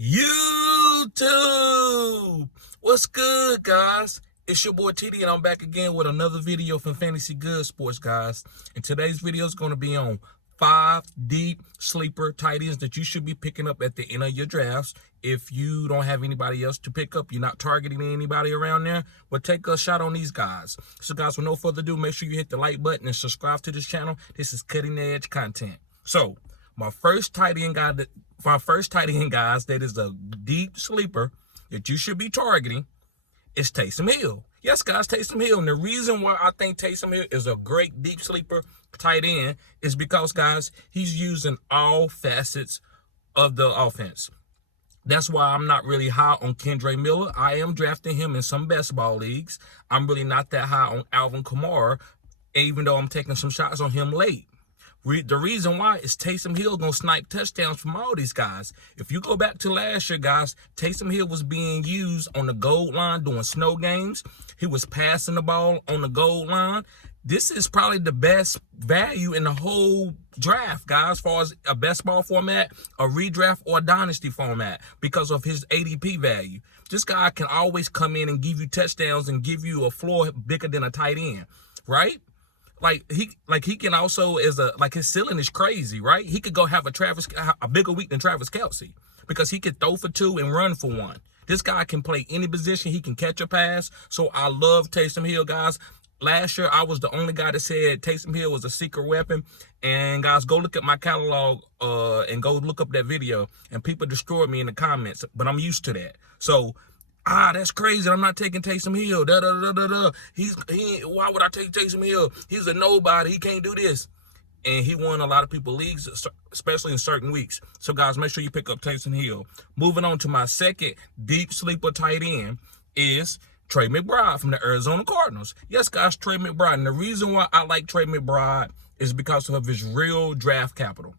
YouTube, what's good, guys? It's your boy TD, and I'm back again with another video from Fantasy Good Sports, guys. And today's video is going to be on 5 deep sleeper tight ends that you should be picking up at the end of your drafts. If you don't have anybody else to pick up, you're not targeting anybody around there, but take a shot on these guys. So, guys, with no further ado, make sure you hit the like button and subscribe to this channel. This is cutting edge content. So, my first tight end, guys, that is a deep sleeper that you should be targeting is Taysom Hill. Yes, guys, Taysom Hill. And the reason why I think Taysom Hill is a great deep sleeper tight end is because, guys, he's using all facets of the offense. That's why I'm not really high on Kendre Miller. I am drafting him in some best ball leagues. I'm really not that high on Alvin Kamara, even though I'm taking some shots on him late. The reason why is Taysom Hill going to snipe touchdowns from all these guys. If you go back to last year, guys, Taysom Hill was being used on the goal line doing snow games. He was passing the ball on the goal line. This is probably the best value in the whole draft, guys, as far as a best ball format, a redraft, or a dynasty format because of his ADP value. This guy can always come in and give you touchdowns and give you a floor bigger than a tight end, right? He can also, his ceiling is crazy, right? He could go have a bigger week than Travis Kelce because he could throw for 2 and run for 1. This guy can play any position. He can catch a pass. So I love Taysom Hill, guys. Last year, I was the only guy that said Taysom Hill was a secret weapon. And, guys, go look at my catalog and go look up that video. And people destroyed me in the comments, but I'm used to that. So, that's crazy. I'm not taking Taysom Hill. Why would I take Taysom Hill? He's a nobody. He can't do this. And he won a lot of people leagues, especially in certain weeks. So, guys, make sure you pick up Taysom Hill. Moving on to my second deep sleeper tight end is Trey McBride from the Arizona Cardinals. Yes, guys, Trey McBride. And the reason why I like Trey McBride is because of his real draft capital.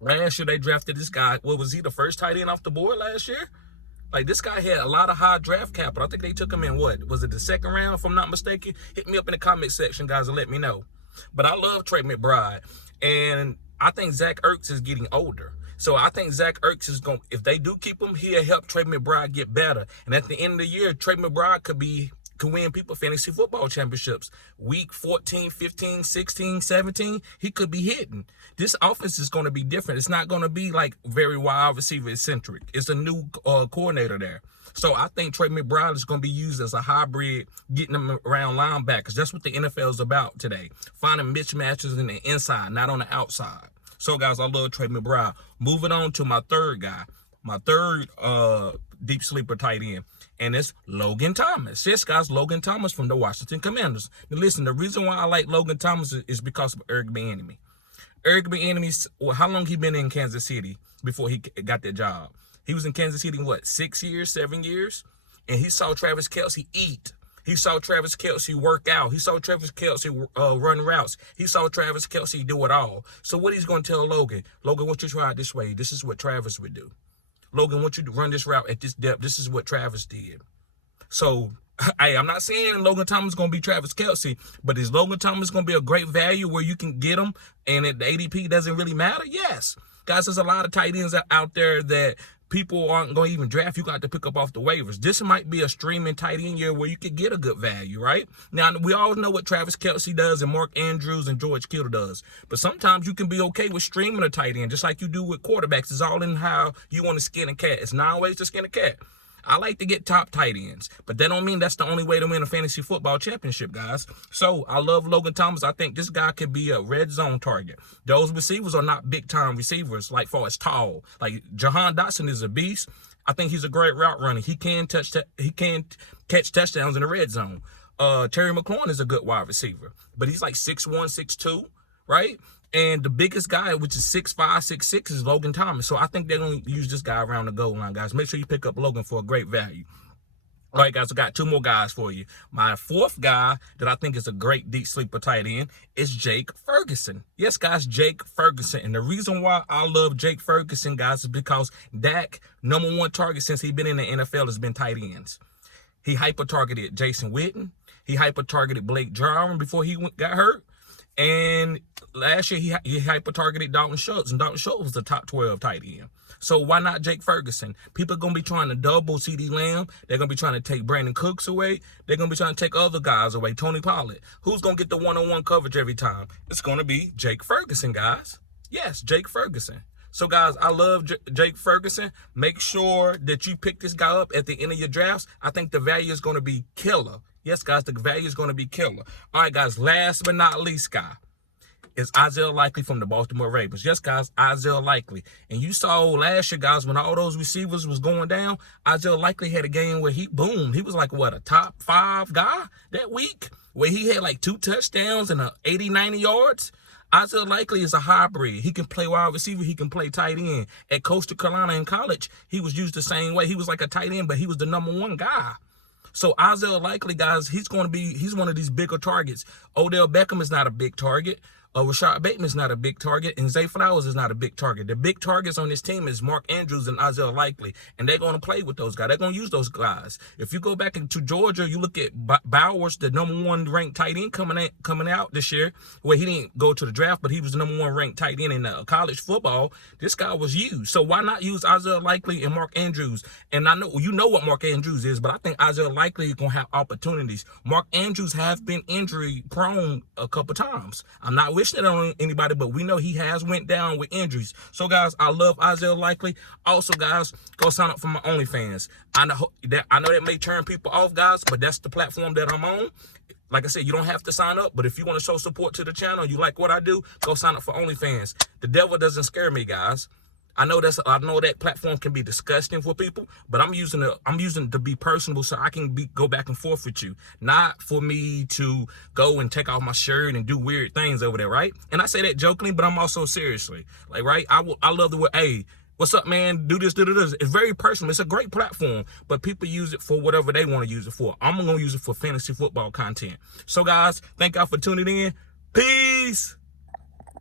Last year, they drafted this guy. What was he, the first tight end off the board last year? Like, this guy had a lot of high draft capital. I think they took him in, what? Was it the second round, if I'm not mistaken? Hit me up in the comment section, guys, and let me know. But I love Trey McBride. And I think Zach Ertz is getting older. So I think Zach Ertz is going to, if they do keep him, he'll help Trey McBride get better. And at the end of the year, Trey McBride could win people fantasy football championships. Week 14, 15, 16, 17, he could be hitting. This offense is going to be different. It's not going to be like very wide receiver centric. It's a new coordinator there. So I think Trey McBride is going to be used as a hybrid, getting them around linebackers. That's what the NFL is about today. Finding mismatches in the inside, not on the outside. So, guys, I love Trey McBride. Moving on to my third guy. My third deep sleeper tight end, and it's Logan Thomas. Yes, guys, Logan Thomas from the Washington Commanders. Now, listen, the reason why I like Logan Thomas is because of Eric Bieniemy. Eric Bieniemy, how long he been in Kansas City before he got that job? He was in Kansas City, what, 6 years, 7 years? And he saw Travis Kelce eat. He saw Travis Kelce work out. He saw Travis Kelce run routes. He saw Travis Kelce do it all. So what he's going to tell Logan, Logan, why don't you try it this way? This is what Travis would do. Logan, why don't you run this route at this depth? This is what Travis did. So, hey, I'm not saying Logan Thomas is going to be Travis Kelce, but is Logan Thomas going to be a great value where you can get him and the ADP doesn't really matter? Yes. Guys, there's a lot of tight ends out there that people aren't going to even draft. You got to pick up off the waivers. This might be a streaming tight end year where you could get a good value, right? Now, we all know what Travis Kelce does and Mark Andrews and George Kittle does. But sometimes you can be okay with streaming a tight end, just like you do with quarterbacks. It's all in how you want to skin a cat. It's not always to skin a cat. I like to get top tight ends, but that don't mean that's the only way to win a fantasy football championship, guys. So I love Logan Thomas. I think this guy could be a red zone target. Those receivers are not big-time receivers, like far as tall. Like Jahan Dotson is a beast. I think he's a great route runner. He can catch touchdowns in the red zone. Terry McLaurin is a good wide receiver, but he's like 6'1", 6'2", right? And the biggest guy, which is 6'5", 6'6", is Logan Thomas. So I think they're going to use this guy around the goal line, guys. Make sure you pick up Logan for a great value. All right, guys, I got 2 more guys for you. My fourth guy that I think is a great deep sleeper tight end is Jake Ferguson. Yes, guys, Jake Ferguson. And the reason why I love Jake Ferguson, guys, is because Dak, #1 target since he's been in the NFL has been tight ends. He hyper-targeted Jason Witten. He hyper-targeted Blake Jarwin before he got hurt. And last year, he hyper-targeted Dalton Schultz, and Dalton Schultz was the top 12 tight end. So why not Jake Ferguson? People are going to be trying to double CeeDee Lamb. They're going to be trying to take Brandon Cooks away. They're going to be trying to take other guys away, Tony Pollard. Who's going to get the one-on-one coverage every time? It's going to be Jake Ferguson, guys. Yes, Jake Ferguson. So, guys, I love Jake Ferguson. Make sure that you pick this guy up at the end of your drafts. I think the value is going to be killer. Yes, guys, the value is going to be killer. All right, guys, last but not least, guy, is Isaiah Likely from the Baltimore Ravens. Yes, guys, Isaiah Likely. And you saw last year, guys, when all those receivers was going down, Isaiah Likely had a game where he boomed. He was like, what, a top 5 guy that week? Where he had like 2 touchdowns and 80, 90 yards. Isaiah Likely is a hybrid. He can play wide receiver. He can play tight end. At Coastal Carolina in college, he was used the same way. He was like a tight end, but he was the #1 guy. So Isaiah Likely, guys, he's one of these bigger targets. Odell Beckham is not a big target. Rashad Bateman is not a big target, and Zay Flowers is not a big target. The big targets on this team is Mark Andrews and Isaiah Likely, and they're going to play with those guys. They're going to use those guys. If you go back into Georgia, you look at Bowers, the #1 ranked tight end coming out this year, where he didn't go to the draft, but he was the #1 ranked tight end in college football. This guy was used. So why not use Isaiah Likely and Mark Andrews? And I know you know what Mark Andrews is, but I think Isaiah Likely is going to have opportunities. Mark Andrews has been injury prone a couple times. I'm not wishing it on anybody, but we know he has went down with injuries. So, guys, I love Isaiah Likely. Also, guys, go sign up for my OnlyFans. I know that may turn people off, guys, but that's the platform that I'm on. Like I said, you don't have to sign up, but if you want to show support to the channel, you like what I do, go sign up for OnlyFans. The devil doesn't scare me, guys. I know that platform can be disgusting for people, but I'm using it to be personable so I can go back and forth with you, not for me to go and take off my shirt and do weird things over there, right? And I say that jokingly, but I'm also seriously, like, right? I love the word, hey, what's up, man? Do this, do this. It's very personal. It's a great platform, but people use it for whatever they want to use it for. I'm going to use it for fantasy football content. So, guys, thank y'all for tuning in. Peace.